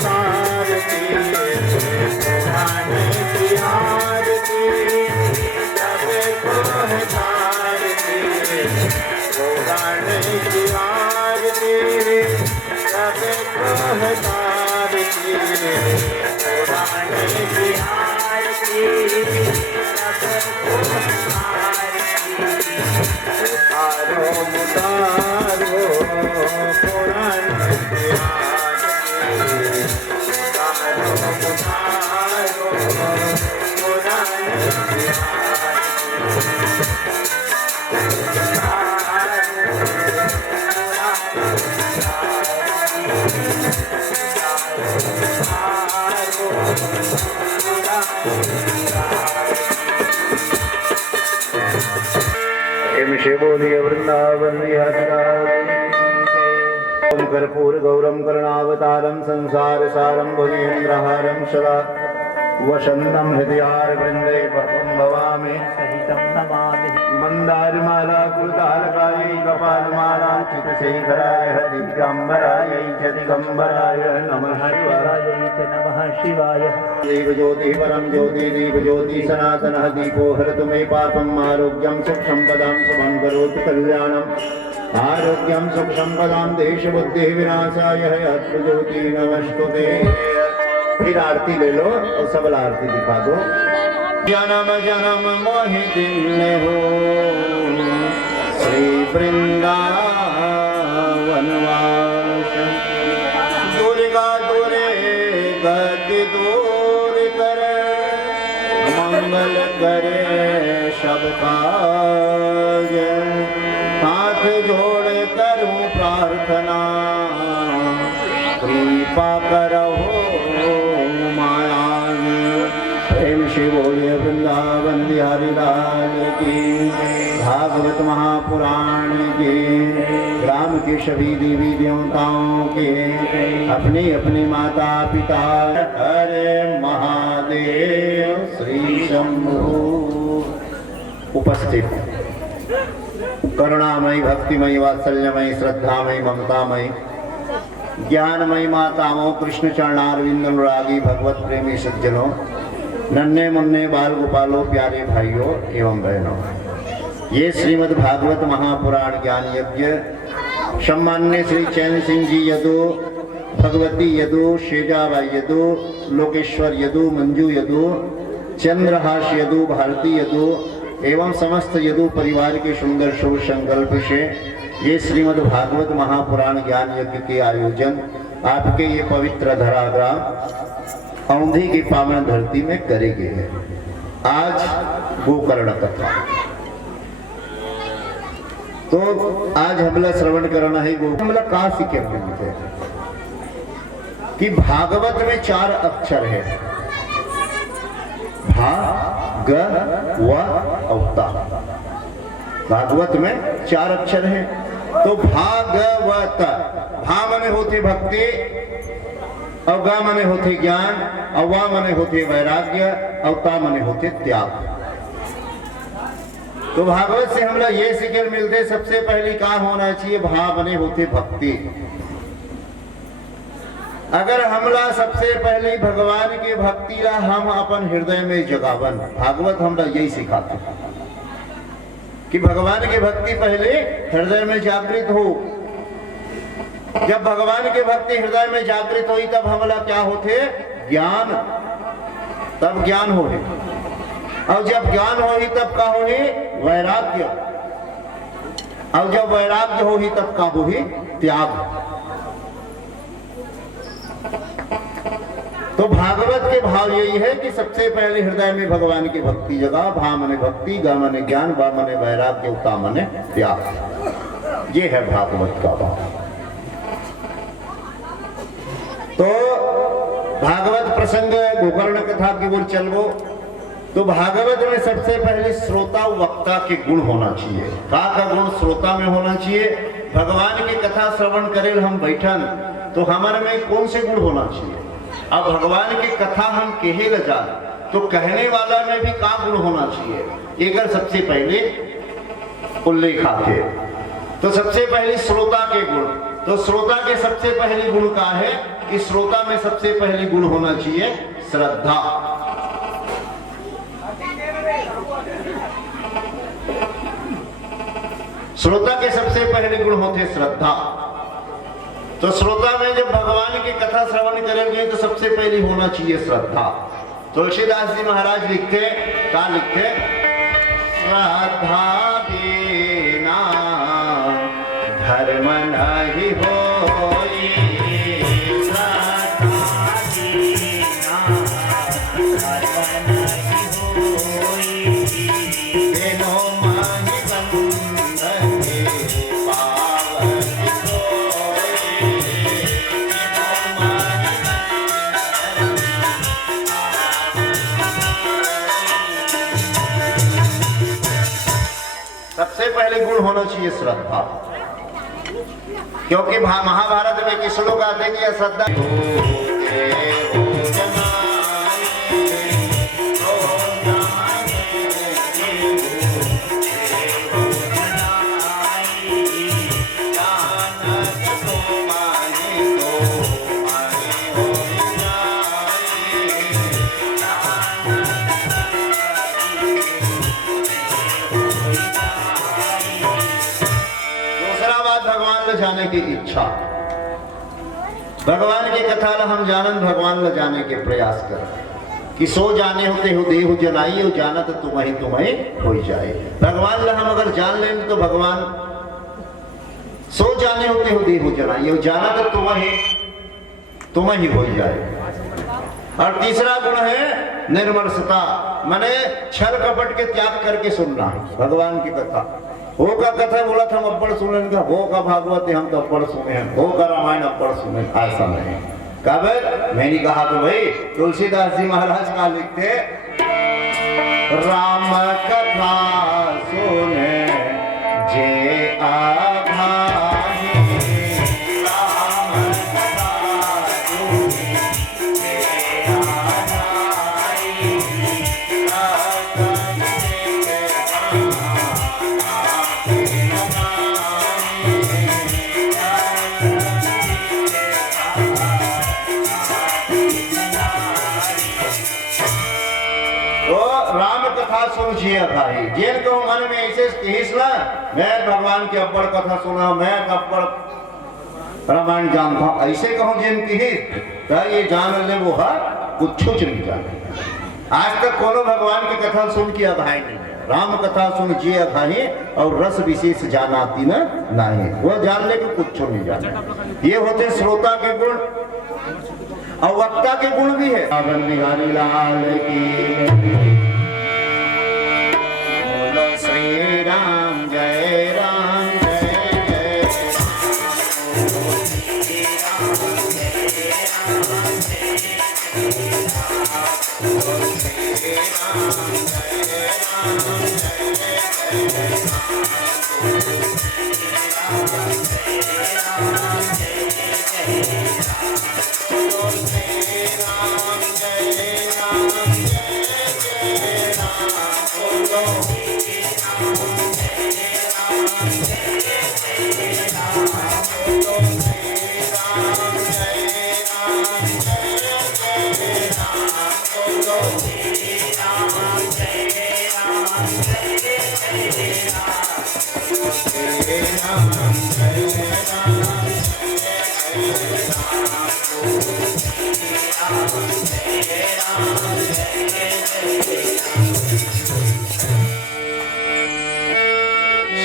तारती पुराने की आरती सबको है तारती पुराने की आरती सबको है तारती पुराने की आरती सबको है तारती तारो मुतारो पुराने की आरती तारो मुतारो पुराने की बोलिए वृंदावन ओम कर्पूर गौरम करुणावतारम संसार सारम भुजेन्द्रहारम सदा वसंतम हृदयार वृंदे पद्मं भवामि सहितं नमामि मंदारमाला कृतालकायै कपालमाला चितशेखराय दिव्यांबराय च दिगंबराय नमः शिवाय देव ज्योति परम ज्योति दीप ज्योति सनातनः दीपो हरतु मे पापम् आरोग्यं सुख संपदां शुभं करोतु कल्याणम् आरोग्यं सुख संपदां देश बुद्धि विनाशाय ज्योति नमस्तुते। फिर आरती ले लो और सबल आरती दिखा दो। जन्म जन्म मोहि दिल हो श्री वृंदावन वास दुर्गा दुरे गति दूर करे मंगल करे सब काज हाथ जोड़ करूं प्रार्थना कृपा करो बोलिए वृंदावन बिहारी लाल की भागवत महापुराण के राम के सभी देवी देवताओं के अपने अपने माता पिता हरे महादेव श्री शंभु उपस्थित करुणामयी भक्तिमयी वात्सल्यमयी श्रद्धामयी ममतामयी ज्ञानमयी माताओं कृष्ण चरणारविंद अनुरागी भगवत प्रेमी सज्जनों नन्हे मुन्ने बाल गोपालों प्यारे भाइयों एवं बहनों, ये श्रीमद् भागवत महापुराण ज्ञान यज्ञ सम्मान्य श्री चैन सिंह जी यदु, भगवती यदु, शेजाबाई यदु, लोकेश्वर यदु, मंजू यदु, चंद्रहास यदु, भारती यदु एवं समस्त यदु परिवार के सुंदर शुभ संकल्प से ये श्रीमद् भागवत महापुराण ज्ञान यज्ञ के आयोजन आपके ये पवित्र धराग्राम औंधी की पावन धरती में करेंगे है। आज गोकर्ण कथा, तो आज हमला श्रवण करना है हमला कहा सीखे मिलते कि भागवत में 4 अक्षर है, भा ग व औता। भागवत में 4 अक्षर है, तो भागवत भा मने होती भक्ति, अवगा मने होते ज्ञान, अवा मने होते वैराग्य, अवता मने होते त्याग। तो भागवत से हमला ये सीखे मिलते सबसे पहली कहा होना चाहिए भा मने होते भक्ति। अगर हमला सबसे पहले भगवान की भक्ति ला हम अपन हृदय में जगावन, भागवत हमला यही सिखाते कि भगवान की भक्ति पहले हृदय में जागृत हो। जब भगवान की भक्ति हृदय में जागृत हुई तब हमला क्या होते ज्ञान, तब ज्ञान हो, और जब ज्ञान हो ही तब का हो ही वैराग्य, और जब वैराग्य हो ही तब का हो ही त्याग। तो भागवत के भाव यही है कि सबसे पहले हृदय में भगवान की भक्ति जगा। भा मने भक्ति, गा मने ज्ञान, बा मने वैराग्य, उता मने त्याग। ये है भागवत का भाव। तो भागवत प्रसंग गोकर्ण कथा की ओर चलबो तो भागवत में सबसे पहले श्रोता वक्ता के गुण होना चाहिए। का गुण श्रोता में होना चाहिए। भगवान की कथा श्रवण करेल हम बैठन तो हमारे में कौन से गुण होना चाहिए। अब भगवान की कथा हम कहे ल जा तो कहने वाला में भी का गुण होना चाहिए, एक सबसे पहले उल्लेख आते। तो सबसे पहले श्रोता के गुण, तो श्रोता के सबसे पहली गुण का है कि श्रोता में सबसे पहली गुण होना चाहिए श्रद्धा। श्रोता के सबसे पहले गुण होते श्रद्धा। तो श्रोता में जब भगवान की कथा श्रवण करेंगे तो सबसे पहले होना चाहिए श्रद्धा। तुलसीदास जी महाराज लिखते, क्या लिखते? श्रद्धा बिना धर्म नहीं होई, श्रद्धा बिना धर्म नहीं होई, बिनो माहि बंधन के पावन सोई, बिनो माहि सबसे पहले गुण होना चाहिए श्रद्धा। क्योंकि महाभारत में किस लोग आते हैं कि अश्रद्धा जाने की इच्छा। भगवान की कथा ला हम जानन, भगवान ला जाने के प्रयास कर कि सो जाने होते हो देहु जनाई हो, जाना तो तुम्हें हो जाए। भगवान ला हम अगर जान लें तो भगवान सो जाने होते हो देहु जनाई हो, जाना तो तुम्हें ही हो जाए। और तीसरा गुण है निर्मलता, माने छल कपट के त्याग करके सुनना भगवान की कथा। हो का कथा बोला था हम अब्बड़ सुने, हो का भागवत हम तो अब्बड़ सुने हैं, हो का रामायण अब्बड़ सुने, ऐसा नहीं। कब मैंने कहा तो भाई तुलसीदास जी महाराज का लिखते, राम कथा सुने जे आधाही, राम कथा सुने जे आधाही, राम कथा सुन जिए भाई। जेल को मन में ऐसे कहिसला, मैं भगवान की अब्बड़ कथा सुना, मैं अब्बड़ रामायण जानता, ऐसे कहूं जेन कहिस तो ये जान ले वो है कुछ नहीं जाने। आज तक कोनो भगवान की कथा सुन के अघाई नहीं, राम कथा सुन जिए अघाई और रस विशेष जानाती न नहीं, वो जान ले कि कुछ नहीं जाने। ये होते श्रोता के गुण। और वक्ता के गुण भी है। बिहारी लाल की श्री राम जय राम जय जय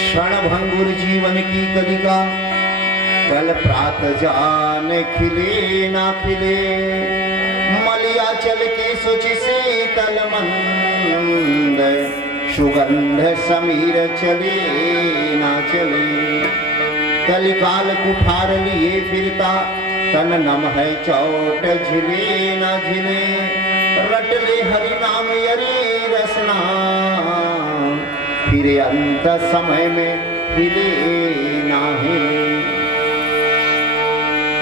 क्षण भंगुर जीवन की कलिका, कल प्रात जान खिले ना खिले, मलिया चल के सुचि शीतल मंद, सुगंध समीर चले ना चले, कलिकाल कुठार लिए फिरता, तन नम है चोट झिले ना झिले, रट ले हरि नाम यरी रसना, फिर अंत समय में हिले ना हिले।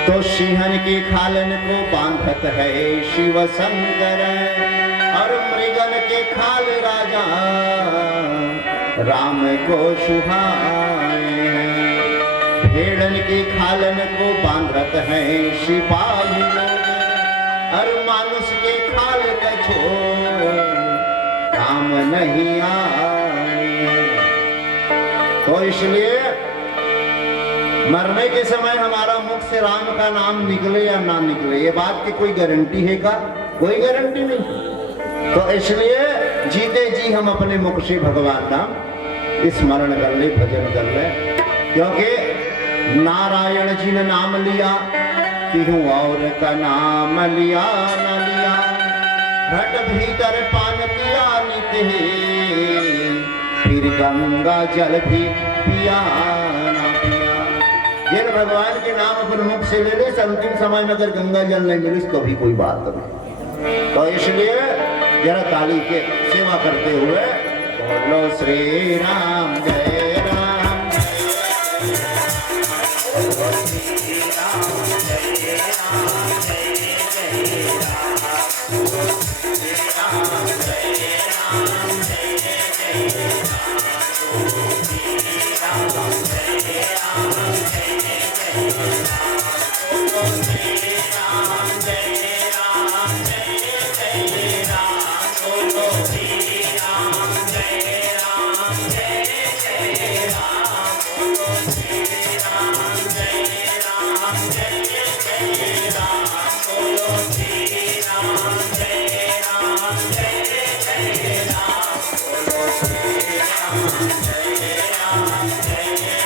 तो सिंहन के खालन को बांधत है शिव शंकर, और मृगन के खाल राजा राम को सुहाए हैं। भेड़न के खालन को बांधत हैं सिपाही लोग, और मानुष के खाल का छोड़ काम नहीं आए। तो इसलिए मरने के समय हमारा मुख से राम का नाम निकले या ना निकले, ये बात की कोई गारंटी है का? कोई गारंटी नहीं। तो इसलिए जीते जी हम अपने मुख से भगवान नाम स्मरण कर ले, भजन कर ले, क्योंकि नारायण जी ने नाम लिया तिहु और का नाम लिया न लिया, घट भीतर पान पिया नित है, फिर गंगा जल भी पिया न पिया। जिन भगवान के नाम अपन मुख से ले ले, अंतिम समय में अगर गंगा जल नहीं मिली तो भी कोई बात नहीं। तो इसलिए जरा ताली के सेवा करते हुए बोलो श्री राम जय राम, श्री राम जय राम, जय जय राम, श्री राम जय राम, जय जय राम, श्री राम जय राम, जय जय राम, श्री राम जय राम, जय जय राम, श्री राम जय राम, जय जय राम, श्री राम जय राम, जय जय राम, श्री राम जय राम, जय जय राम, श्री राम जय राम, जय जय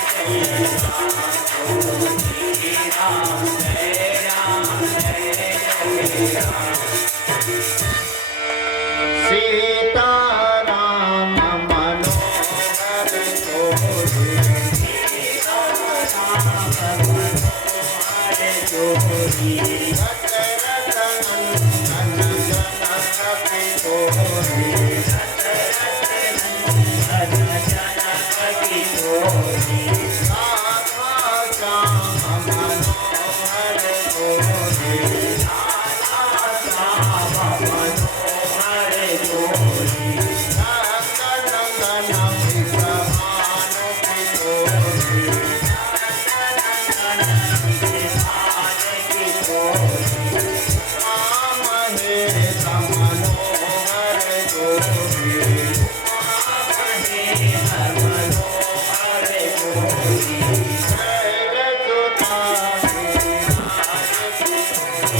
राम, श्री राम जय राम, जय जय राम। सीता राम मनोहर जोड़ी, सीता राम मनोहर जोड़ी, दशरथ नंदन जनक जोड़ी, दशरथ नंदन जनक जोड़ी, राधा श्याम मनोहर जोड़ी, राधा श्याम मनोहर जोड़ी, नंदन नंदन विश्वभानु की जोड़ी, नंदन नंदन विश्वभानु की जोड़ी, राम हे राम मनोहर जोड़ी, राम हे राम मनोहर जोड़ी, जय जोतारी राज की जोड़ी,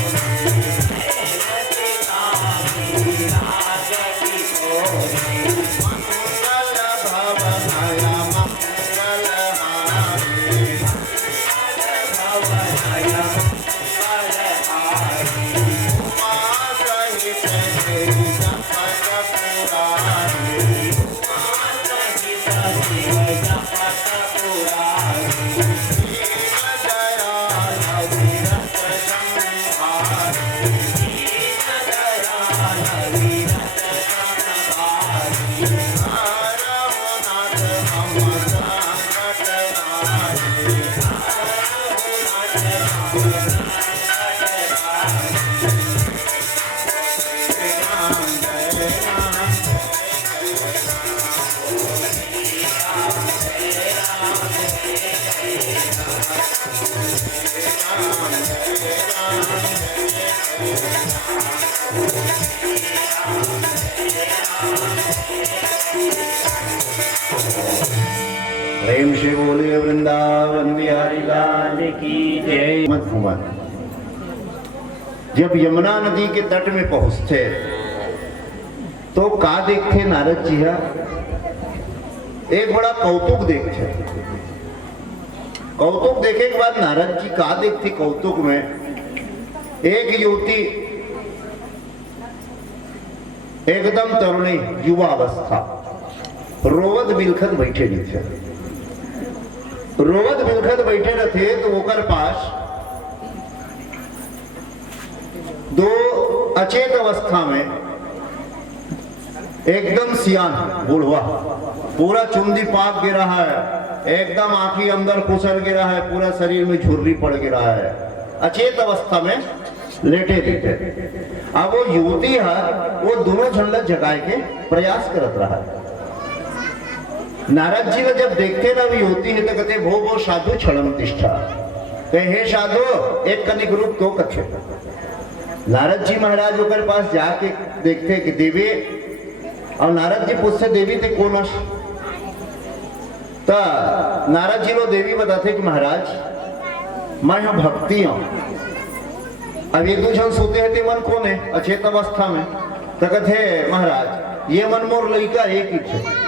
राज की जोड़ी, मंगल भवनय मंगलहारी, मंगल भवनय मंगलहारी, उमा सहित तेरी जपत पुरारी, उमा सहित तेरी जपत पुरारी, दीन दयाल विरत संहारी, दीन दयाल विरत संहारी, रघुनाथ हम संकट हारी, रघुनाथ हम संकट हारी, श्री राम जय राम, जय जय राम, श्री राम जय राम, जय जय राम, श्री राम जय राम, जय जय राम। प्रेम से बोले वृंदावन बिहारी लाल की जय। मत घुमा। जब यमुना नदी के तट में पहुंचते तो का देखते नारद जी एक बड़ा कौतुक देखते। कौतुक देखे के बाद नारद जी का देखते कौतुक में एक युवती एकदम तरुणी युवा अवस्था रोवत बिलखत बैठे थे। रोवत बिलखत बैठे रहते तो ओकर पास दो अचेत अवस्था में एकदम सियान बूढ़वा पूरा चुंदी पाक गिरा है, एकदम आंखी अंदर कुसर गिरा है, पूरा शरीर में झुर्री पड़ गिरा है, अचेत अवस्था में लेटे थे। अब वो युवती है वो दोनों झंडा जगाए के प्रयास करत रहा है। नारद जी ने जब देखते ना भी होती है तो कहते भो साधु क्षणम तिष्ठा, कहे हे साधु एक कनिक रूप तो कथे। नारद जी महाराज होकर पास जाके देखते कि देवी, और नारद जी पूछते देवी थे कौन हस? तो नारद जी लो देवी बताते कि महाराज मैं यहाँ भक्ति हूं। अब एक दो जन सोते हैं मन कौन है अचेत अवस्था में, तो कहते महाराज ये मन मोर लड़का एक ही थे।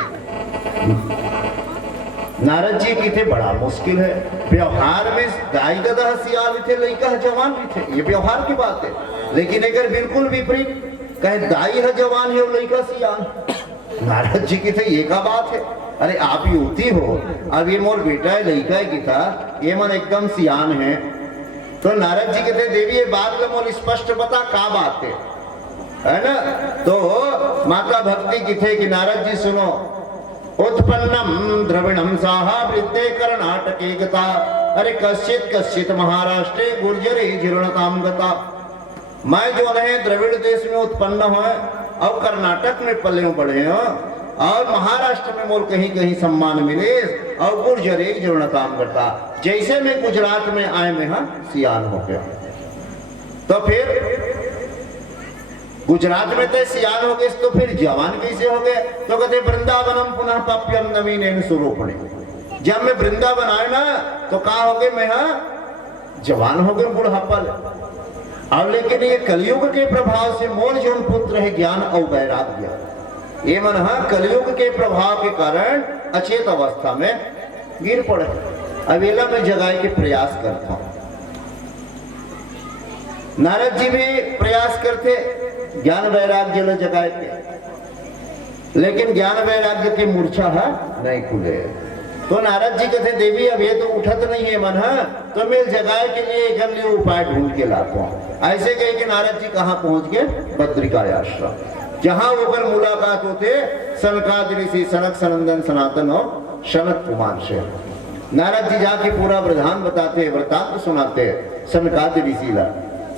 नारद जी की थे बड़ा मुश्किल है, व्यवहार में दाई दादा सियाल थे, लड़का जवान भी थे, ये व्यवहार की बात है। लेकिन अगर बिल्कुल विपरीत कहे दाई है जवान है और लड़का सियाल, नारद जी की थे ये का बात है? अरे आप युवती हो, अब ये मोर बेटा है लड़का है की था, ये मन एकदम सियान है। तो नारद जी कहते देवी ये बात तो मोर स्पष्ट बता का बात है ना? तो माता भक्ति की थे कि नारद जी सुनो, उत्पन्नम द्रविणम साहा वृत्ते कर्नाटके गता, अरे कश्चित कश्चित महाराष्ट्रे गुर्जरे जीर्णताम गता। मैं जो है द्रविड़ देश में उत्पन्न हुए और कर्नाटक में पले बढ़े हो और महाराष्ट्र में मोर कहीं कहीं सम्मान मिले और गुर्जरे जीर्णताम गता। जैसे मैं गुजरात में आए में हाँ सियान हो गया, तो फिर गुजरात में तो सियान हो गए तो फिर जवान कैसे हो गए? तो कहते वृंदावनम पुनः पाप्यम नवीन स्वरूपणे। जब मैं वृंदावन आए ना तो कहा हो गए मैं हाँ जवान हो गए बुढ़ापा। अब लेकिन ये कलयुग के प्रभाव से मोर जो पुत्र है ज्ञान और वैराग्य, ये मन हाँ कलयुग के प्रभाव के कारण अचेत अवस्था में गिर पड़े। अवेला में जगाए के प्रयास करता हूं। नारद जी भी प्रयास करते ज्ञान वैराग्य में जगाए के, लेकिन ज्ञान वैराग्य की मूर्छा है नहीं खुले। तो नारद जी कहते देवी अब ये तो उठत नहीं है मन है, तो मैं जगाए के लिए एक लिए उपाय ढूंढ के लाता हूँ। ऐसे कहे कि नारद जी कहाँ पहुंच गए? बद्रिकाय आश्रम, जहां होकर मुलाकात होते सनकादि ऋषि सनक सनंदन सनातन और सनत कुमार से। नारद जी जाके पूरा वृतांत बताते, वृतांत सुनाते सनकादि ऋषि ला।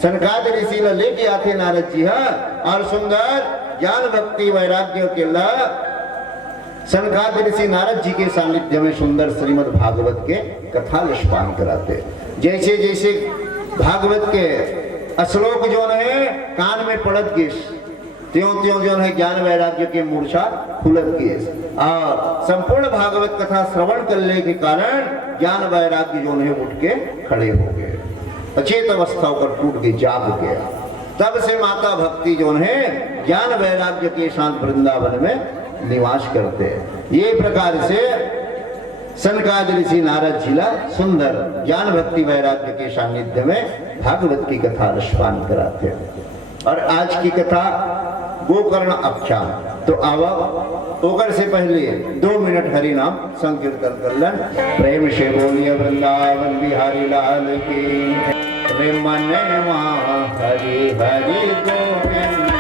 सनकादि ऋषि ला लेके आते नारद जी हाँ, और सुंदर ज्ञान भक्ति वैराग्य के ला सनकादि ऋषि नारद जी के सानिध्य में सुंदर श्रीमद् भागवत के कथा निष्पान कराते। जैसे जैसे भागवत के श्लोक जो है कान में पड़त गए त्यों त्यों जो है ज्ञान वैराग्य के मूर्छा खुलत गए, और संपूर्ण भागवत कथा श्रवण करने के कारण ज्ञान वैराग्य जो है उठ के खड़े हो गए, अचेत अवस्था पर टूट के जाग गया। तब से माता भक्ति जो है ज्ञान वैराग्य के साथ वृंदावन में निवास करते हैं। ये प्रकार से सनकादि ऋषि नारद जिला सुंदर ज्ञान भक्ति वैराग्य के सानिध्य में भागवत की कथा निष्पान कराते हैं। और आज की कथा गोकर्ण आख्यान। तो आवा ओकर से पहले 2 मिनट हरि नाम संकीर्तन कर लें। प्रेम से बोलिए वृंदावन बिहारी लाल की। प्रेम हरि हरि गोविंद।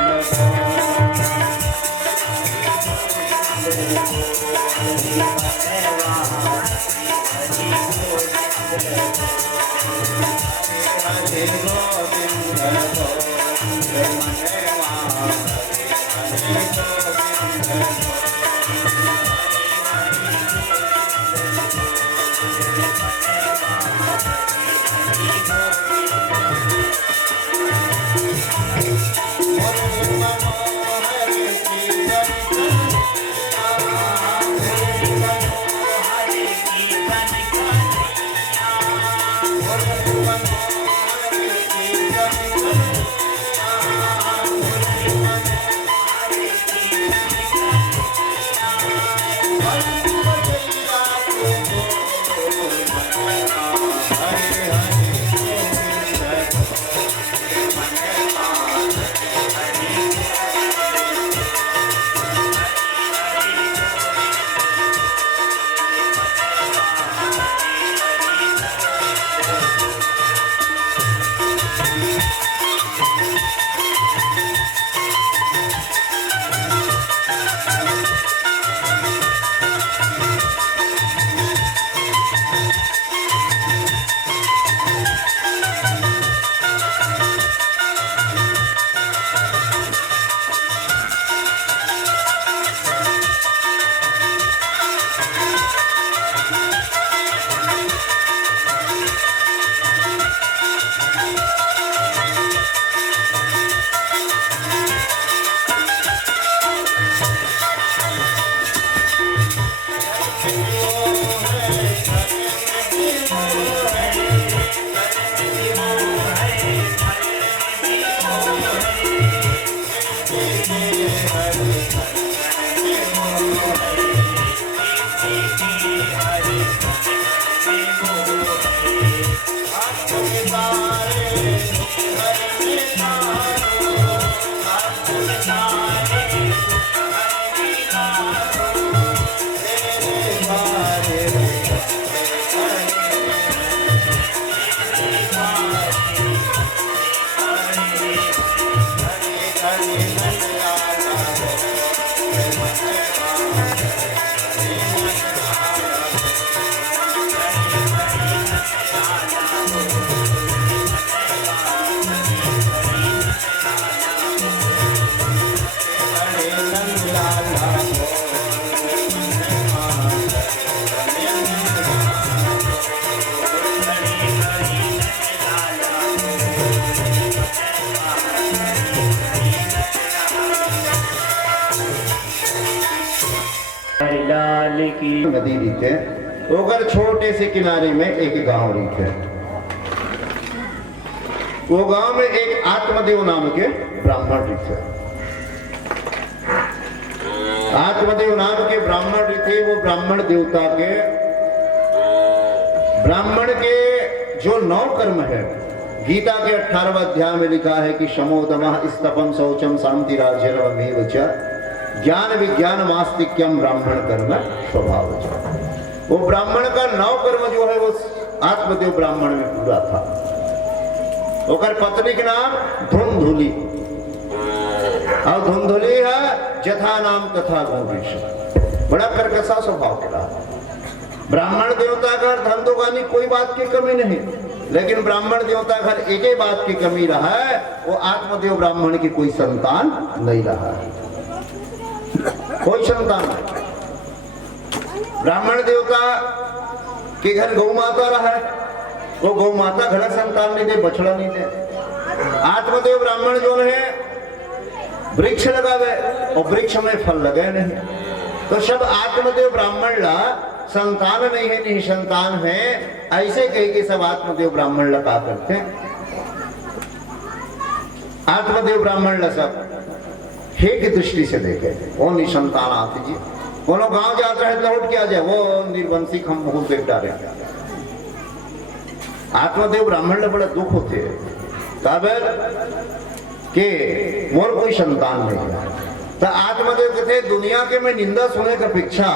नदी रीते ओकर छोटे से किनारे में एक गांव रीते। वो गांव में एक आत्मदेव नाम के ब्राह्मण रीते। आत्मदेव नाम के ब्राह्मण रीते। वो ब्राह्मण देवता के ब्राह्मण के जो 9 कर्म है, गीता के 18वें अध्याय में लिखा है कि शमोदमः स्तपम शौचम शांति राजर्वमेव च ज्ञान विज्ञान मास्तिक्यम ब्राह्मण कर्म स्वभाव। वो ब्राह्मण का 9 कर्म जो है वो आत्मदेव ब्राह्मण में पूरा था। ओकर पत्नी के नाम धुंधुली, और धुंधुली है जथा नाम तथा गौरीश। बड़ा कर्कशा स्वभाव के रहा। ब्राह्मण देवता का धंधोगानी कोई बात की कमी नहीं, लेकिन ब्राह्मण देवता घर एक ही बात की कमी रहा है, वो आत्मदेव ब्राह्मण की कोई संतान नहीं रहा है, कोई संतान नहीं। ब्राह्मण देवता के घर गौ माता रहा है, वो गौ माता घर संतान नहीं दे, बछड़ा नहीं दे। आत्मदेव ब्राह्मण जो है वृक्ष लगावे और वृक्ष में फल लगे नहीं, तो सब आत्मदेव ब्राह्मण ला संतान नहीं है, नहीं संतान है, ऐसे कह के सब आत्मदेव ब्राह्मण लगा करते। आत्मदेव ब्राह्मण ला सब हे की दृष्टि से देखे, वो निसंतान आती जी, कोनो गांव जाता है लौट के आ जाए, वो निर्वंशी हम बहुत बेटा रहे। आत्मदेव ब्राह्मण ला बड़ा दुख होते है, काबर के मोर कोई संतान नहीं है। तो आत्मदेव कहते दुनिया के में निंदा सुने का अपेक्षा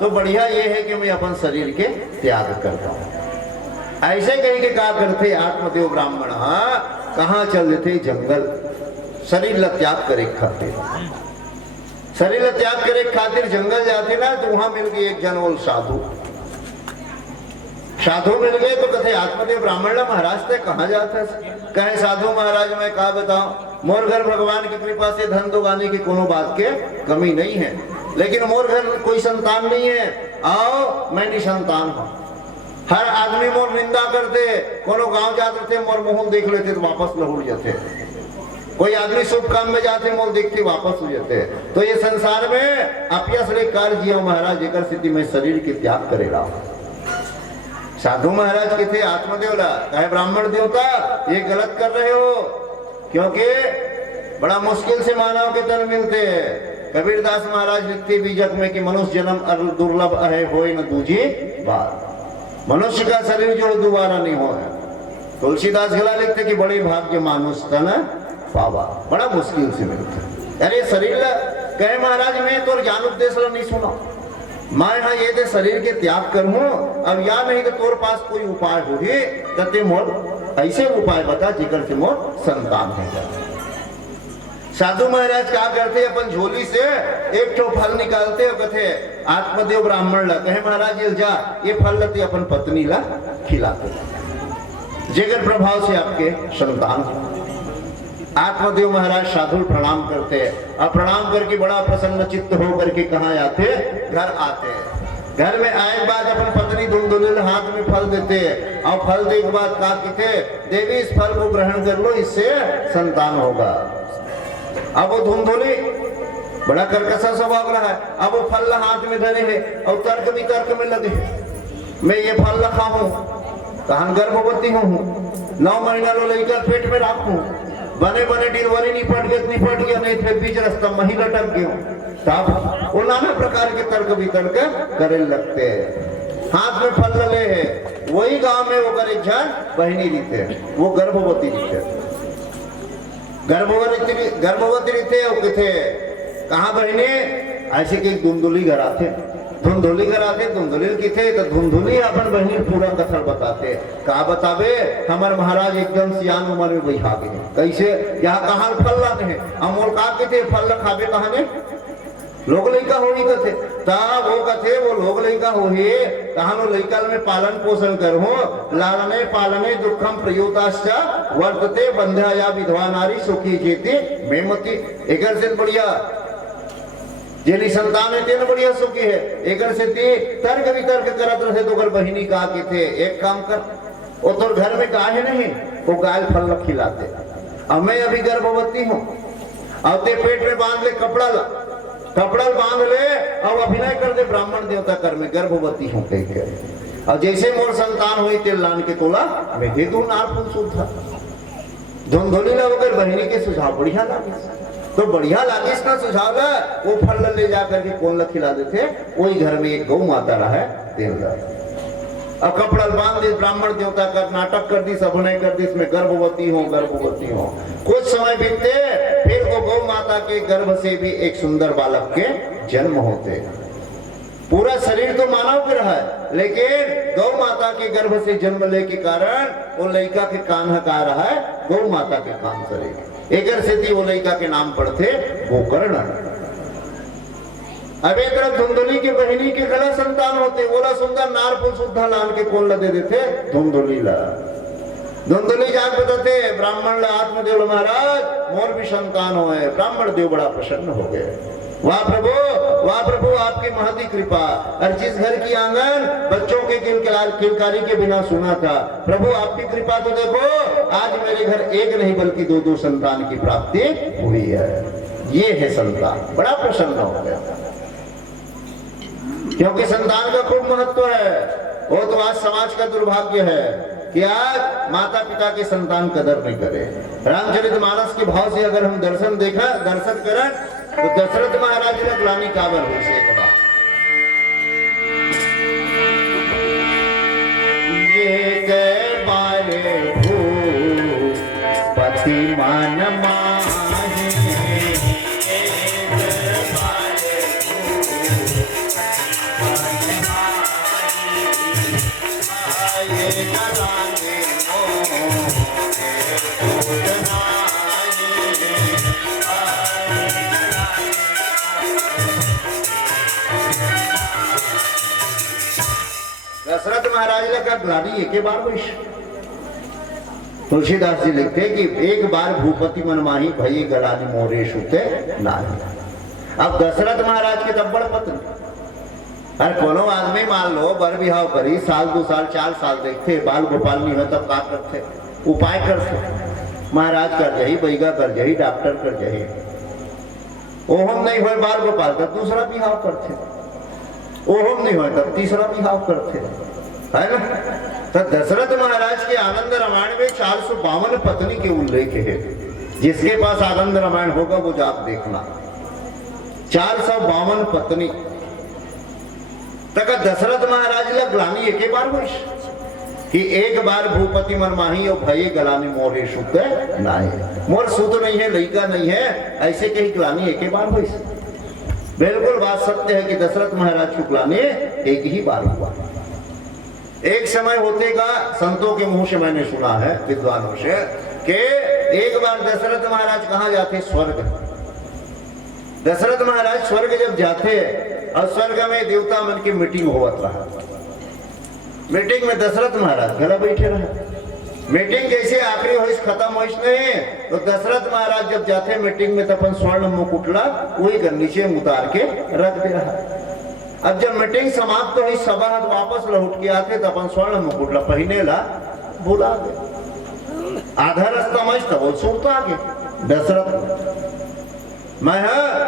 तो बढ़िया ये है कि मैं अपन शरीर के त्याग करता हूं। ऐसे कहीं के क्या करते आत्मदेव ब्राह्मण, कहाँ चल देते जंगल, शरीर ला त्याग करे खातिर, शरीर ला त्याग करे खातिर जंगल जाते ना, तो वहां मिल गई एक जनवल साधु। साधु मिल गए तो कहते आत्मदेव ब्राह्मण ला महाराज ते कहाँ जाता है? कहे साधु महाराज मैं कहा बताऊं, मोर घर भगवान की कृपा से धन दोगाने की कोनो बात के कमी नहीं है, लेकिन मोर घर कोई संतान नहीं है, आओ मैं निसंतान हूं। हर आदमी मोर निंदा करते, कोनो गांव जाते थे मोर मुंह देख लेते तो वापस लौट जाते, कोई आदमी शुभ काम में जाते मोर देखते वापस हो जाते। तो ये संसार में अपयस रे कार्य जियो महाराज, एक स्थिति में शरीर के त्याग करेगा। साधु महाराज के थे आत्मदेव ला, कहे ब्राह्मण देवता ये गलत कर रहे हो, क्योंकि बड़ा मुश्किल से मानव के तन मिलते हैं। कबीरदास महाराज लिखते बीजक में कि मनुष्य जन्म दुर्लभ है, होए न दूजी बात, मनुष्य का शरीर जो दोबारा नहीं हो। तुलसीदास गला लिखते कि बड़े भाग्य मानुष तन पावा, बड़ा मुश्किल से मिलते। अरे शरीर ला कहे महाराज मैं तो ज्ञान उपदेश ला नहीं सुना, मैं यहाँ ये दे शरीर के त्याग करूं, अब या नहीं तो तोर पास कोई उपाय होगी, कहते मोर ऐसे उपाय बता जिकर से मोर संतान है। साधु महाराज क्या करते, अपन झोली से एक ठो फल निकालते और कहते आत्मदेव ब्राह्मण ला, कहे महाराज ये जा ये फल लते अपन पत्नी ला खिलाते, जेकर प्रभाव से आपके संतान हो। आत्मदेव महाराज साधु प्रणाम करते, और प्रणाम करके बड़ा प्रसन्न चित्त हो करके कहाँ आते, घर आते। घर में आए बाद अपन पत्नी धुंधुली हाथ में फल देते, और फल देने के बाद कहा कहते देवी इस फल को ग्रहण कर लो, इससे संतान होगा। अब वो धुंधुली बड़ा कर्कशा स्वभाव रहा है, अब वो फल हाथ में धरे है और तर्क वितर्क में लगे है। मैं ये फल रखा हूँ, कहां गर्भवती हूँ, 9 महीना लो लेकर पेट में रखूं, बने बने डिलीवरी निपट गया नहीं फिर बीच रास्ता में ही लटक गयो। तब वो नाना प्रकार के तर्क वितर्क करे लगते हैं। हाथ में फल ले है, वही गांव में वो करे जन बहनी रहते, वो गर्भवती रहते, गर्भवती रहते वो किथे कहाँ बहने ऐसे कि धुंधुली घर आते, धुंधुली किथे तो धुंधुली अपन बहनी पूरा कथन बताते। कहा बतावे हमारे महाराज एकदम सियान उम्र में बैठा गए, कैसे यहाँ कहाँ फल लाते हैं, अमोल का कहते फल खावे कहा ने लोग लड़का हो ही कथे, वो कथे वो लोग लड़का हो ही कहां लड़का में पालन पोषण करो, लालने पालने दुखम प्रयोताश्च वर्तते बंध्या या विधवा नारी सुखी जेती मेमती। एक से बढ़िया जेली संतान है तेन बढ़िया सुखी है, एक से तर्क वितर्क करत रहे तो अगर बहिनी कहा कि थे एक काम कर, वो तो घर में गाय नहीं, वो गाय फल खिलाते, अब मैं अभी गर्भवती हूँ, अब ते पेट में बांध ले कपड़ा बांध ले और अभिनय कर दे ब्राह्मण देवता कर में गर्भवती हूँ कह के, और जैसे मोर संतान हुई तेल लान के तोला मैं दे दूं नार फूल शुद्ध। धुंधुली लगकर बहिनी के सुझाव बढ़िया लागे, तो बढ़िया लागे इसका सुझाव है, वो फल ले जाकर के कौन खिला देते, वही घर में एक गौ माता रहा है तेल, अब कपड़ा बांध दे ब्राह्मण देवता कर नाटक कर दी, अभिनय कर दी, इसमें गर्भवती हो। कुछ समय बीतते फिर वो गौ माता के गर्भ से भी एक सुंदर बालक के जन्म होते। पूरा शरीर तो मानव के रहा है, लेकिन गौ माता के गर्भ से जन्म ले के कारण वो लड़का के कान का रहा है गौ माता के कान से, एक से वो लड़का के नाम पड़ते गोकर्ण। अब एक तरफ धुंधुली की बहनी के गला संतान होते, बोला सुंदर नार फूल शुद्धा लान के कौन दे देते धुंधुली ला। धुंधुली जाग बताते ब्राह्मण ला आत्मदेव महाराज मोर भी संतान हो है, ब्राह्मण देव बड़ा प्रसन्न हो गए। वाह प्रभु आपकी महती कृपा, और जिस घर की आंगन बच्चों के किलकारी के बिना सुना था, प्रभु आपकी कृपा तो देखो आज मेरे घर एक नहीं बल्कि 2 संतान की प्राप्ति हुई है, ये है संतान। बड़ा प्रसन्न हो गया क्योंकि संतान का खूब महत्व है। वो तो आज समाज का दुर्भाग्य है कि आज माता पिता के संतान कदर नहीं करे। रामचरितमानस के भाव से अगर हम दर्शन करें तो दशरथ महाराज ने ग्लानि काबर हो से ये के बारे पति मान दशरथ महाराज का ग्लानि एक बार हुई। तुलसीदास जी लिखते कि एक बार भूपति मन माही भई गलानि मोरे सुते नाही। अब दशरथ महाराज के तब बड़ पत्नी, अरे कोनो आदमी मान लो बर बिहाव करी, साल 2 साल 4 साल देखते बाल गोपाल नहीं हो तब का करते, उपाय करते, महाराज कर जाही, बैगा कर जाही, डॉक्टर कर जाही, ओहम नहीं हो बाल गोपाल तब दूसरा बिहाव करते, ओहम नहीं हो तब तीसरा बिहाव करते, है ना। तो दशरथ महाराज के आनंद रामायण में 452 पत्नी के उल्लेख है, जिसके पास आनंद रामायण होगा वो आप देखना, 452 पत्नी तक दशरथ महाराज ला ग्लानि एक बार हुई कि एक बार भूपति मन माही और भये गलानि मोरे सुत नाही, मोर सुत नहीं है, लड़का नहीं है, ऐसे कहीं ग्लानि एक बार हुई। बिल्कुल बात सत्य है कि दशरथ महाराज की ग्लानि एक ही बार हुआ। एक समय होते का संतों के मुंह से मैंने सुना है विद्वानों से कि एक बार दशरथ महाराज कहाँ जाते, स्वर्ग। दशरथ महाराज स्वर्ग जब जाते और स्वर्ग में देवता मन की मीटिंग होवत रहा, मीटिंग में दशरथ महाराज घर बैठे रहे, मीटिंग जैसे आखिरी हो खत्म हो नहीं तो दशरथ महाराज जब जाते मीटिंग में तो अपन स्वर्ण मुकुटला वही नीचे उतार के रख दे रहा। अब जब मीटिंग समाप्त हुई सभा वापस लौट के आते तो अपन स्वर्ण मुकुटला पहने ला बुला दे, आधा रास्ता मस्त वो सुनता आगे दशरथ मैं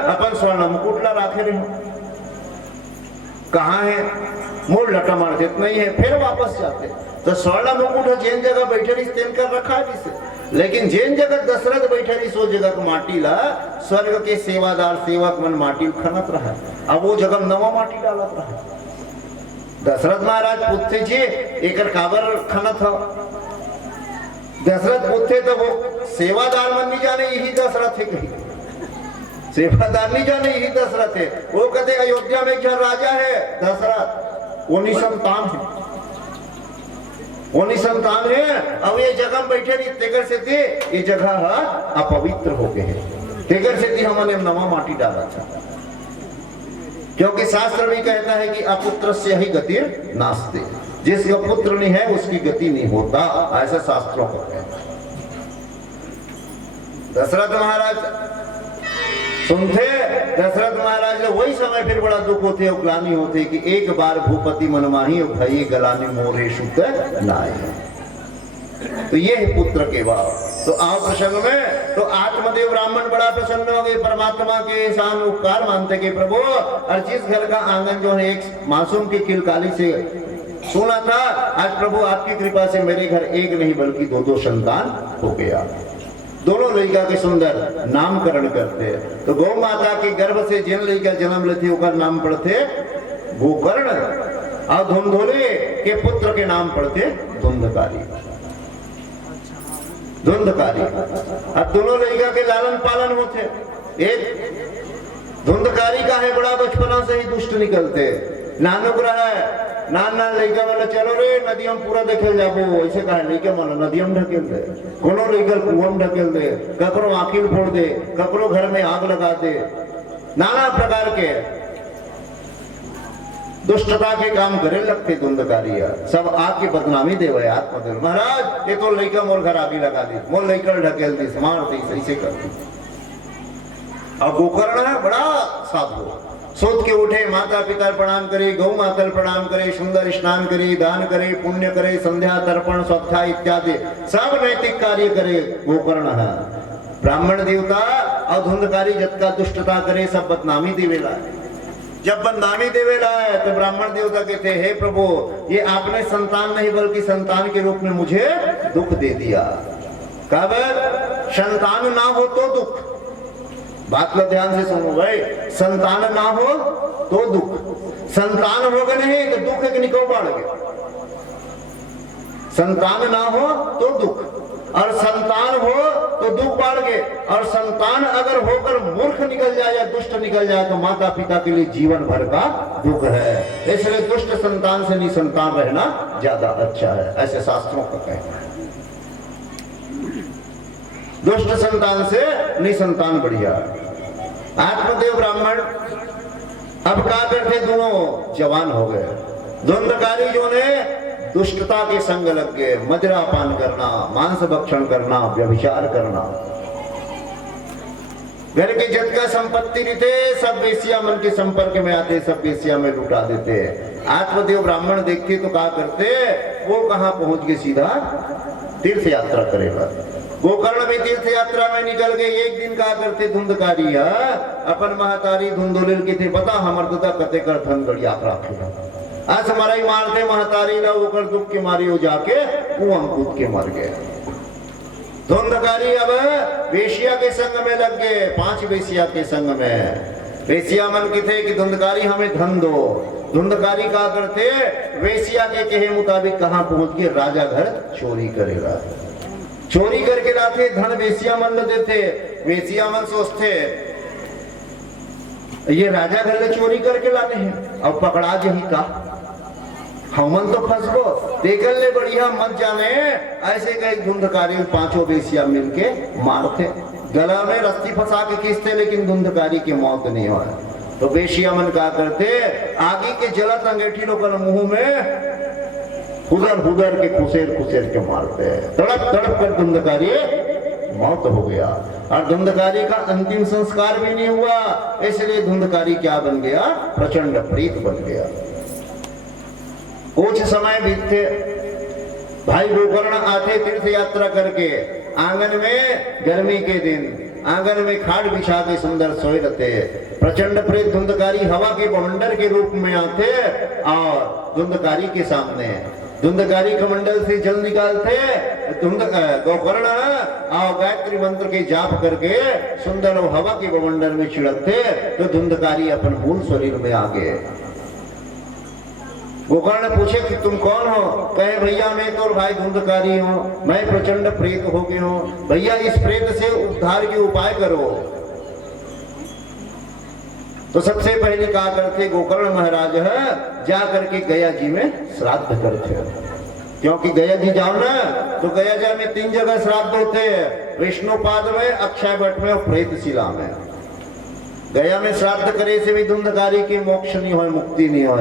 अपन स्वर्ण मुकुटला राखे रहे, कहाँ है मूल लटा मारते नहीं है, फिर वापस जाते। तो स्वर्ण मुकुट जैन जगह बैठे रही तेन कर रखा है जिसे, लेकिन जैन जगह दशरथ बैठे रही सो जगह को माटी ला स्वर्ग के सेवादार सेवक मन माटी खनत रहा, अब वो जगह नवा माटी डालत रहा। दशरथ महाराज पूछते जी एक काबर खनत हो, दशरथ पूछते तो वो सेवादार मन नहीं जाने यही दशरथ है, कहीं सेवादार नहीं जाने यही दशरथ है। वो कहते अयोध्या में एक राजा है दशरथ, वो निसंतान है, वो निसंतान है। अब ये जगह बैठे नहीं तेगर से थे, ये जगह अपवित्र हो गए हैं, तेगर से थी हमने नवा माटी डाला था, क्योंकि शास्त्र भी कहता है कि अपुत्र से ही गति नास्ते, जिसका पुत्र नहीं है उसकी गति नहीं होता, ऐसा शास्त्रों का कहना है। दशरथ महाराज सुनते, दशरथ महाराज ने वही समय फिर बड़ा दुख होते और ग्लानि होते कि एक बार भूपति मनमाही और भये गलानी मोरे सुत लाए। तो ये है पुत्र के भाव। तो आओ प्रसंग में, तो आत्मदेव ब्राह्मण बड़ा प्रसन्न हो गए, परमात्मा के शान उपकार मानते कि प्रभु, और जिस घर का आंगन जो है एक मासूम की किलकाली से सुना था, आज प्रभु आपकी कृपा से मेरे घर एक नहीं बल्कि दो दो संतान हो गया। दोनों लड़का के सुंदर नामकरण करते, तो गौ माता के गर्भ से जिन लड़का जन्म लेते उसका नाम पढ़ते गोकर्ण, और धुंधोले के पुत्र के नाम पढ़ते धुंधकारी, धुंधकारी। अब दोनों लड़का के लालन पालन होते, एक धुंधकारी का है बड़ा बचपना से ही दुष्ट निकलते, नानुक रहा है नाना लड़का वाला चलो रे नदी हम पूरा देखे जाबो, ऐसे कहा लड़का मानो नदी हम ढकेल दे, कोनो लड़का कुआं ढकेल दे, ककरो आखिर फोड़ दे, ककरो घर में आग लगा दे, नाना प्रकार के दुष्टता के काम करे लगते धुंधकारिया, सब आग की बदनामी देवे आत्मदेव महाराज, ये तो लड़का मोर घर आगे लगा दी, मोर लड़का ढकेल दी, मार दी, ऐसे कर दी। अब गोकर्ण है बड़ा साधु, सोच के उठे, माता पिता प्रणाम करे, गौ माता प्रणाम करे, सुंदर स्नान करे, दान करे, पुण्य करे, संध्या तर्पण स्वाध्याय इत्यादि सब नैतिक कार्य करे। गोकर्ण है ब्राह्मण देवता और धुंधकारी जतका दुष्टता करे सब बदनामी देवेला। जब बदनामी देवेला है तो ब्राह्मण देवता कहते हे प्रभु, ये आपने संतान नहीं बल्कि संतान के रूप में मुझे दुख दे दिया। कब संतान ना हो तो दुख, बात को ध्यान से सुनो भाई, संतान ना हो तो दुख, संतान होगा नहीं तो दुख एक निको बढ़ गया, संतान ना हो तो दुख, और संतान हो तो दुख बढ़ गए, और संतान अगर होकर मूर्ख निकल जाए या दुष्ट निकल जाए तो माता पिता के लिए जीवन भर का दुख है। इसलिए दुष्ट संतान से निसंतान रहना ज्यादा अच्छा है, ऐसे शास्त्रों का कहना है। दुष्ट संतान से निसंतान बढ़िया। आत्मदेव ब्राह्मण अब क्या करते, दोनों जवान हो गए। धुंधकारी जो ने दुष्टता के संग लग गए, मदिरा पान करना, मांस भक्षण करना, व्यभिचार करना, घर के जत का संपत्ति रहते सब वेश्या मन के संपर्क में आते, सब वेश्या में लुटा देते। आत्मदेव ब्राह्मण देखते तो क्या करते, वो कहां पहुंच गए, सीधा तीर्थ यात्रा करेगा। गोकर्ण में तीर्थ यात्रा में निकल गए। एक दिन का करते धुंधकारी अपन महतारी धुंधोलिल के थे, बता हमर दुदा कते कर धन गड़िया राखेगा, आज हमारा ही मारते महतारी ना होकर दुख के मारी हो जाके कुआं कूद के मर गए। धुंधकारी अब वेश्या के संग में लग गए, 5 वेश्या के संग में। वेश्या मन की थे कि धुंधकारी हमें धन दो। धुंधकारी का करते वेश्या के कहे मुताबिक कहां पहुंच गए, राजा घर चोरी करेगा, चोरी करके लाते, धन वेश्या मन देते। वेश्या मन सोचते ये राजा घर ले चोरी करके लाने हैं, अब पकड़ा जही का हमन तो फंसबो, देखल ले बढ़िया मत जाने। ऐसे गए धुंधकारी 5 वेश्या मिलके मारते, गला में रस्सी फंसा के खींचते, लेकिन धुंधकारी की मौत नहीं हुआ। तो वेश्या मन क्या करते, आगे के जलत अंगेठी लोग मुंह में हुदर के खुसेर के मारते, तड़प कर धुंधकारी मौत हो गया। और धुंधकारी का अंतिम संस्कार भी नहीं हुआ, इसलिए धुंधकारी क्या बन गया, प्रचंड प्रेत बन गया। कुछ समय बीतते, भाई गोकर्ण आते तीर्थ यात्रा करके, आंगन में गर्मी के दिन आंगन में खाट बिछा के सुंदर सोए रहते। प्रचंड प्रेत धुंधकारी हवा के बवंडर के रूप में आते और धुंधकारी के सामने धुंधकारी कमंडल से जल निकालते। गोकर्ण और गायत्री मंत्र के जाप करके सुंदर और हवा के बवंडर में छिड़कते तो धुंधकारी अपन मूल शरीर में आ गए। गोकर्ण पूछे कि तुम कौन हो? कहे भैया मैं तो भाई धुंधकारी हूँ, मैं प्रचंड प्रेत हो गया हूँ, भैया इस प्रेत से उद्धार के उपाय करो। तो सबसे पहले क्या करते गोकर्ण महाराज है जा करके गया जी में श्राद्ध करते, क्योंकि गया जी जाओ ना तो गया जी में 3 जगह श्राद्ध होते हैं, विष्णुपाद में, अक्षय वट में और प्रेतशिला में। गया में श्राद्ध करे से भी धुंधकारी की मोक्ष नहीं हो, मुक्ति नहीं हो।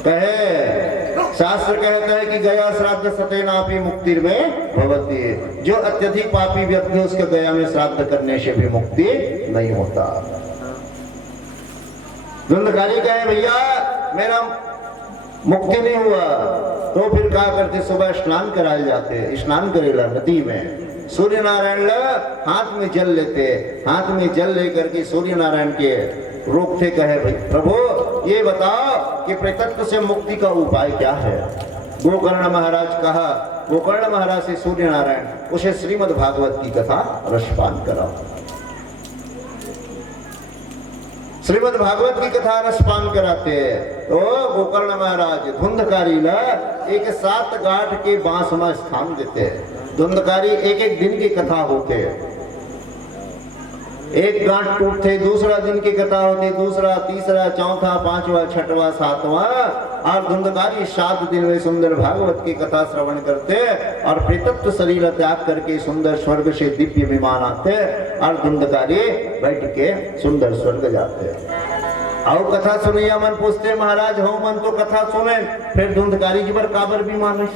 कहे शास्त्र कहता है कि गया श्राद्ध सतेनापि मुक्ति में भवति, जो अत्यधिक पापी व्यक्ति उसके गया में श्राद्ध करने से भी मुक्ति नहीं होता। धुंधकारी कहे भैया मेरा मुक्ति नहीं हुआ, तो फिर क्या करते सुबह स्नान कराए जाते, स्नान करेला नदी में, सूर्य नारायण हाथ में जल लेते, हाथ में जल लेकर के सूर्य नारायण के रोकते। कहे भाई प्रभु ये बताओ कि प्रेतत्व से मुक्ति का उपाय क्या है? गोकर्ण महाराज कहा, गोकर्ण महाराज से सूर्य नारायण उसे श्रीमद् भागवत की कथा रसपान कराओ। श्रीमद् भागवत की कथा रसपान कराते तो गोकर्ण महाराज धुंधकारी ला एक 7 गांठ के बांस में स्थान देते। धुंधकारी एक दिन की कथा होते, एक गांठ टूटते, दूसरा दिन की कथा होती, दूसरा, तीसरा, चौथा, 5वां, 6वां, 7वां, और धुंधकारी 7 दिन में सुंदर भागवत की कथा श्रवण करते और प्रेतत्व शरीर त्याग करके सुंदर स्वर्ग से दिव्य विमान आते और धुंधकारी बैठ के सुंदर स्वर्ग जाते। और कथा सुनिया मन पूछते महाराज हो मन तो कथा सुने, फिर धुंधकारी जी पर काबर विमान है?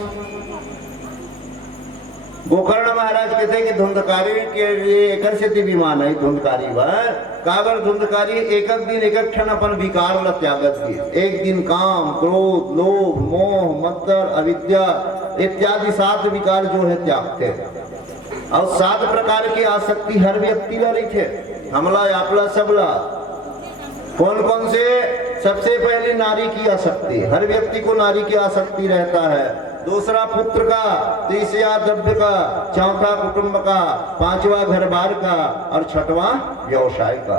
गोकर्ण महाराज कहते कि धुंधकारी के लिए एक से विमान है धुंधकारी पर काबर धुंधकारी एक दिन एक क्षण अपन विकार ल त्यागत की। एक दिन काम, क्रोध, लोभ, मोह, मत्सर, अविद्या इत्यादि 7 विकार जो है त्यागते। और 7 प्रकार की आसक्ति हर व्यक्ति ला रही थे, हमला आपला सबला। कौन कौन से? सबसे पहले नारी की आसक्ति, हर व्यक्ति को नारी की आसक्ति रहता है। दूसरा पुत्र का, तीसरा द्रव्य का, चौथा कुटुंब का, 5वां घर बार का और 6वां व्यवसाय का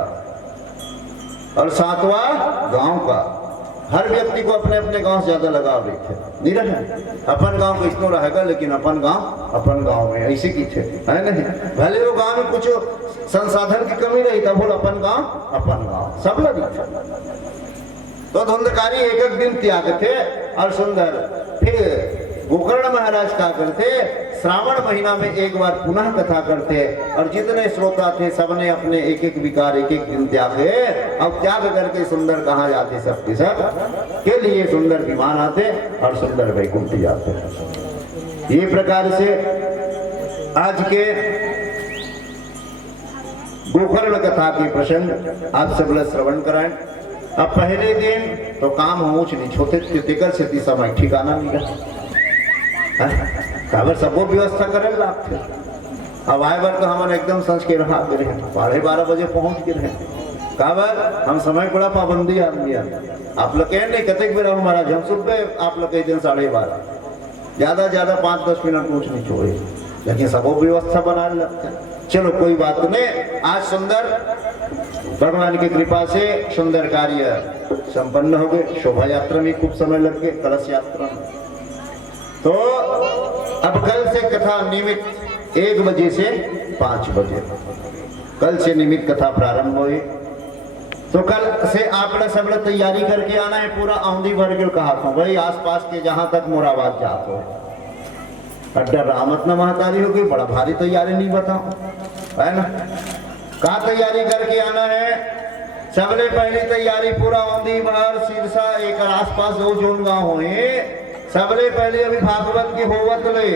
और 7वां गांव का। हर व्यक्ति को अपने अपने गांव से ज्यादा लगाव रखे, नहीं रहे अपन गांव को इसको रहेगा, लेकिन अपन गांव में ऐसे की थे है नहीं। भले वो गांव में कुछ संसाधन की कमी रही था, बोल अपन गांव सब लगी। तो धुंधकारी एक दिन त्याग थे और सुंदर। फिर गोकर्ण महाराज क्या करते, श्रावण महीना में एक बार पुनः कथा करते और जितने श्रोता थे सबने अपने एक विकार एक दिन त्यागे और त्याग करके सुंदर कहाँ जाते, सबके सब के लिए सुंदर विमान आते और सुंदर वैकुंठ जाते। ये प्रकार से आज के गोकर्ण कथा के प्रसंग आप सब लोग श्रवण कराएं। अब पहले दिन तो काम ऊंच नीच होते टिकर से समय ठिकाना नहीं रहा, काबर सबको व्यवस्था करे लागते। अब आए बार तो हम एकदम संच के रहा 12:30 बजे पहुंच के रहे, काबर हम समय बड़ा पाबंदी आदमी। आप लोग कह नहीं कते बेर महाराज हम सुबह आप लोग कह दिन 12:30 ज्यादा 5-10 मिनट ऊंच नीच हो, लेकिन सबको व्यवस्था बनाने लगते। चलो कोई बात नहीं, आज सुंदर भगवान की कृपा से सुंदर कार्य संपन्न हो गए। शोभा यात्रा में खूब समय लग गए, कलश यात्रा में। तो अब कल से कथा नियमित 1 बजे से 5 बजे कल से नियमित कथा प्रारंभ हुई। तो कल से आपने सब लोग तैयारी करके आना है। पूरा आंधी भर के कहा था भाई आसपास के जहां तक मोराबाद जाते हो अड्डा रामत न महतारी होगी, बड़ा भारी तैयारी नहीं बताओ है ना। कहा तैयारी करके आना है, सबले पहली तैयारी पूरा औंधी भर सिरसा एक आसपास जोन गांव हुए, सबले पहले अभी भागवत की होवत ले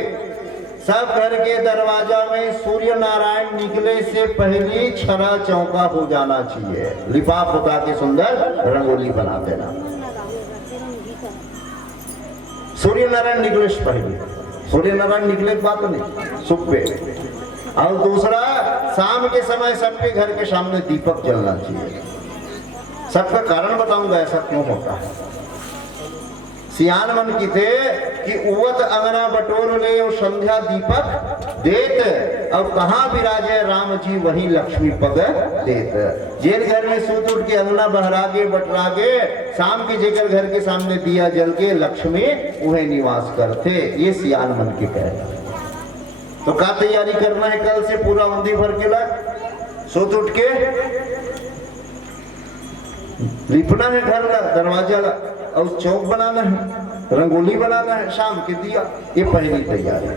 सब घर के दरवाजा में सूर्य नारायण निकले से पहले छरा चौका हो जाना चाहिए, लिपा पुता के सुंदर रंगोली बना देना। सूर्य नारायण निकले से पहले, सूर्य नारायण निकले की बात नहीं, सुबह और दूसरा, शाम के समय सबके घर के सामने दीपक जलना चाहिए। सबका कारण बताऊंगा ऐसा क्यों होता है। सियान मन की थे कि उवत अंगना बटोर ले और संध्या दीपक देत, और कहाँ विराजे राम जी वही लक्ष्मी पग देत। जेल घर में सूत उठ के अंगना बहरागे बटरागे, शाम के जेकर घर के सामने दिया जल के लक्ष्मी वह निवास करते। ये सियान मन के कहना। तो क्या तैयारी करना है कल से? पूरा उंदी भर के लग सूत उठ के लिपना है घर का दरवाजा ला, और चौक बनाना है, रंगोली बनाना है, शाम के दिया। ये पहली तैयारी।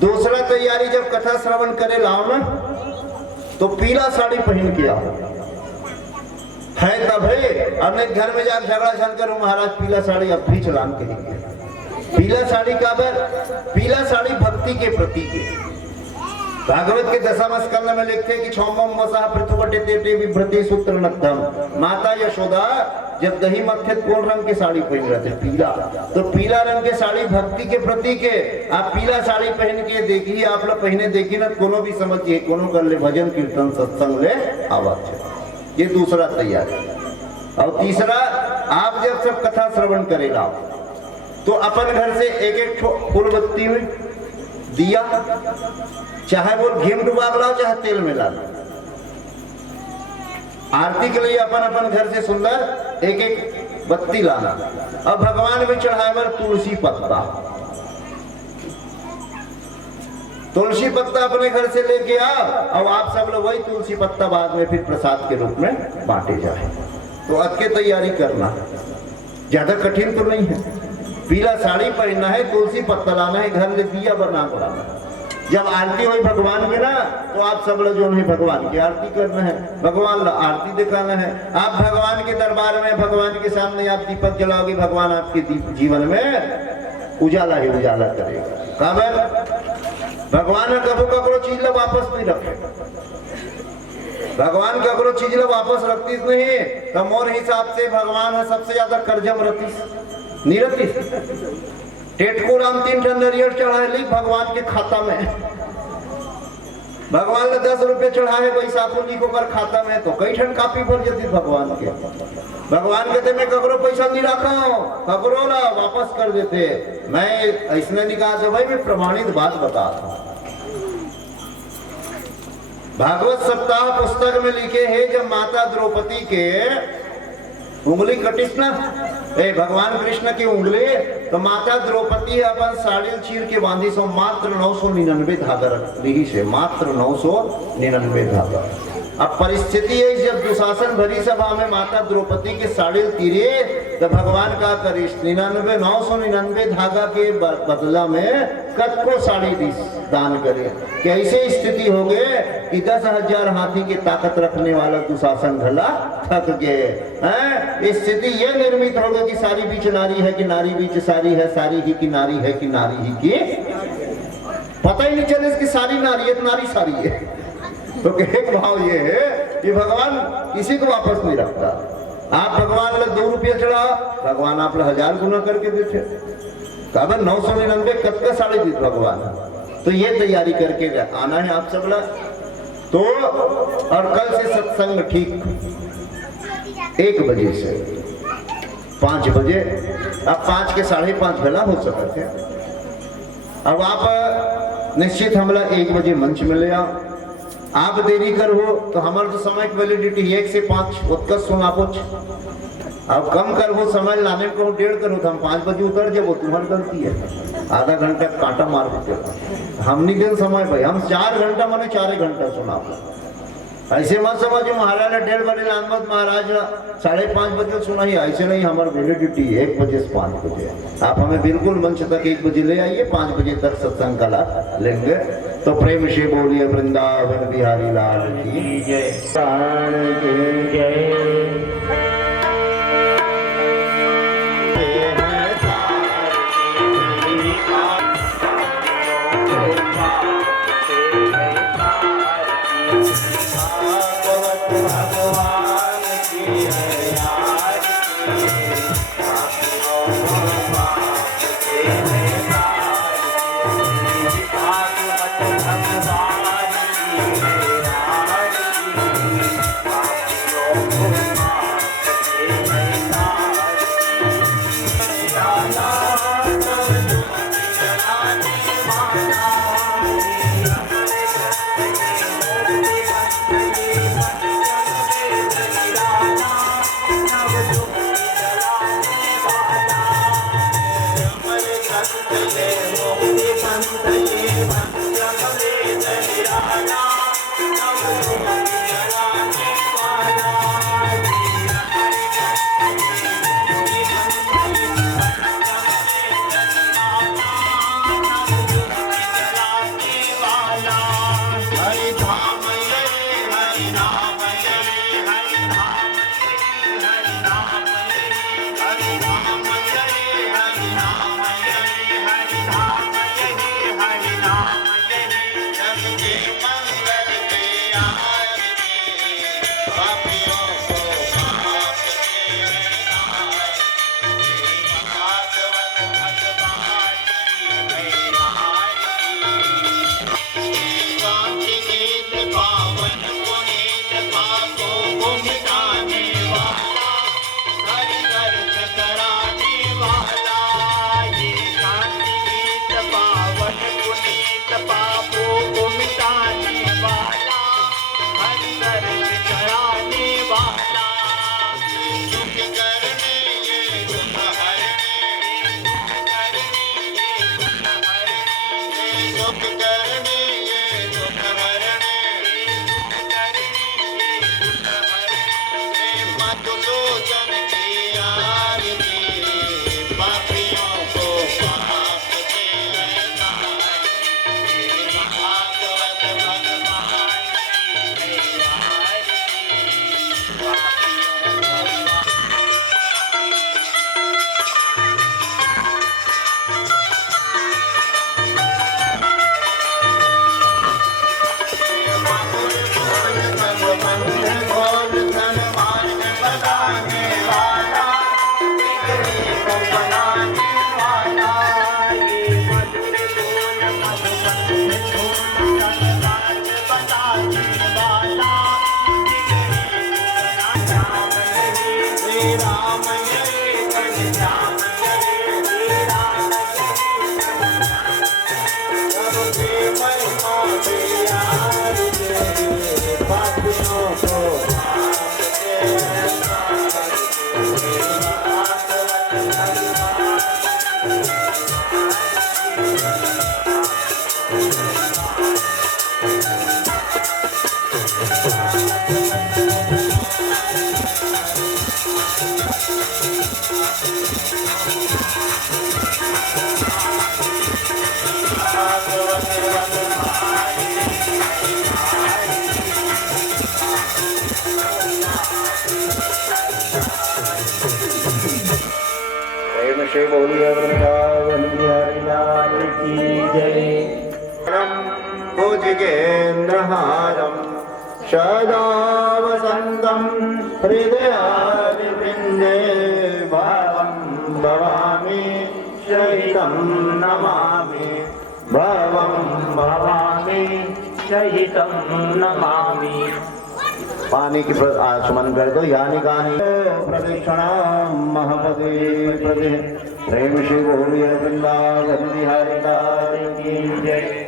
दूसरा तैयारी, जब कथा श्रवण करे लाओ ना, तो पीला साड़ी पहन के आओ है तब है। अपने घर में जाकर झगड़ा झल करो, महाराज पीला साड़ी अब भी चलान कहेंगे। पीला साड़ी का बर, पीला साड़ी भक्ति के प्रतीक है। भागवत के दशम स्कंद में लिखते कि छौमम मसाह पृथुवटे तेटे विभ्रति सूत्र नद्धम। माता यशोदा जब दही मत्थे कौन रंग की साड़ी पहन रहे थे? पीला। तो पीला रंग के साड़ी भक्ति के प्रतीक है। आप पीला साड़ी पहन के देखिए, आप लोग पहने देखिए ना, कोनो भी समझिए, कोनो कर ले भजन कीर्तन सत्संग ले आवाज। ये दूसरा तैयारी। और तीसरा, आप जब सब कथा श्रवण करेगा तो अपन घर से एक एक फूल बत्ती में दिया, चाहे वो घी में डुबा लाओ चाहे तेल में ला लो। आरती के लिए अपन अपन घर से सुंदर एक एक बत्ती लाना। अब भगवान में चढ़ाए तुलसी पत्ता, तुलसी पत्ता अपने घर से लेके आओ, और आप सब लोग वही तुलसी पत्ता बाद में फिर प्रसाद के रूप में बांटे जाए। तो अब की तैयारी करना ज्यादा कठिन तो नहीं है। पीला साड़ी पहनना है, तुलसी पत्ता लाना है, घर ले दिया बनाना है। जब आरती हुई भगवान की ना, तो आप सब लोग जो है भगवान की आरती करना है, भगवान आरती दिखाना है। आप भगवान के दरबार में, भगवान के सामने आप दीपक जलाओगे, भगवान आपके जीवन में उजाला ही उजाला करेगा। कब भगवान कबो ककरो चीज ला वापस नहीं रखे। भगवान ककरो चीज ला वापस रखती नहीं। तो मोर हिसाब से भगवान है सबसे ज्यादा कर्जम रतीस निरतीस। टेटको राम 3 टन नरियर चढ़ाए ली भगवान के खाता में। भगवान ने 10 रुपए चढ़ाए बैसाखो लिखो कर खाता में, तो कई ठन कापी भर जाती भगवान के। भगवान कहते मैं ककरो पैसा नहीं रखा हूं, ककरो ना वापस कर देते। मैं ऐसने नहीं कहा, भाई मैं प्रमाणित बात बता रहा। भागवत सप्ताह पुस्तक में लिखे हैं, जब माता द्रौपदी के उंगली कटिस ना, भगवान कृष्ण की उंगली, तो माता द्रौपदी अपन साड़ी चीर के बांधी सो मात्र 999 धागा रही से, मात्र 999 धागा। अब परिस्थिति है, जब दुशासन भरी सभा में माता द्रौपदी के साड़ी तीरे, तो भगवान का करिश 999 धागा के बदला में कद को साड़ी दी दान करे। कैसे स्थिति हो गए कि 10,000 हाथी की ताकत रखने वाला दुशासन ढला थक गए। स्थिति ये निर्मित हो गई कि सारी बीच नारी है कि नारी बीच सारी है, सारी ही की नारी है कि नारी ही की, पता ही नहीं चले इसकी सारी नारी है, नारी सारी है। तो एक भाव ये है कि भगवान किसी को वापस नहीं रखता। आप भगवान लोग 2 रुपये चढ़ा, भगवान आप लोग 1000 गुना करके देते। कब 999 कब का साड़ी दी भगवान। तो ये तैयारी करके आना है आप सब लोग। तो और कल से सत्संग ठीक 1 बजे से 5 बजे, अब 5 के 5:30 भला हो सकते थे। अब आप निश्चित हमला 1 बजे मंच में ले आओ। आप देरी करो तो हमारे तो समय की वैलिडिटी 1 से 5 उत्कर्ष सुना कुछ। अब कम करो समय लाने को 1:30 करो तो हम 5 बजे उतर जाओ, तुम्हारी गलती है। आधा घंटा कांटा मार देते हम नहीं दिन समय भाई, हम 4 घंटा माने 4 घंटा सुना। ऐसे मत समझो महाराज 1:30 बजे लानमत महाराज 5:30 बजे सुना ही, ऐसे नहीं। हमारी वैलिडिटी 1 बजे से 5 बजे। आप हमें बिल्कुल मंच तक 1 बजे ले आइए, 5 बजे तक सत्संग का लाभ लेंगे। तो प्रेम से बोलिए वृंदावन बिहारी लाल की जय। भगवान श्री बोलिए वृंदावन बिहारी लाल की जय। भुजगेन्द्रहारं सदा वसन्तं हृदयारविन्दे भावं भवामि सहितं नमामि भवं भवामि सहितं नमामि। पानी की आचमन कर दो। यानी गानी प्रदक्षिणा महपदे प्रदे प्रेम श्री बोलिए वृंदावन बिहारी लाल की जय।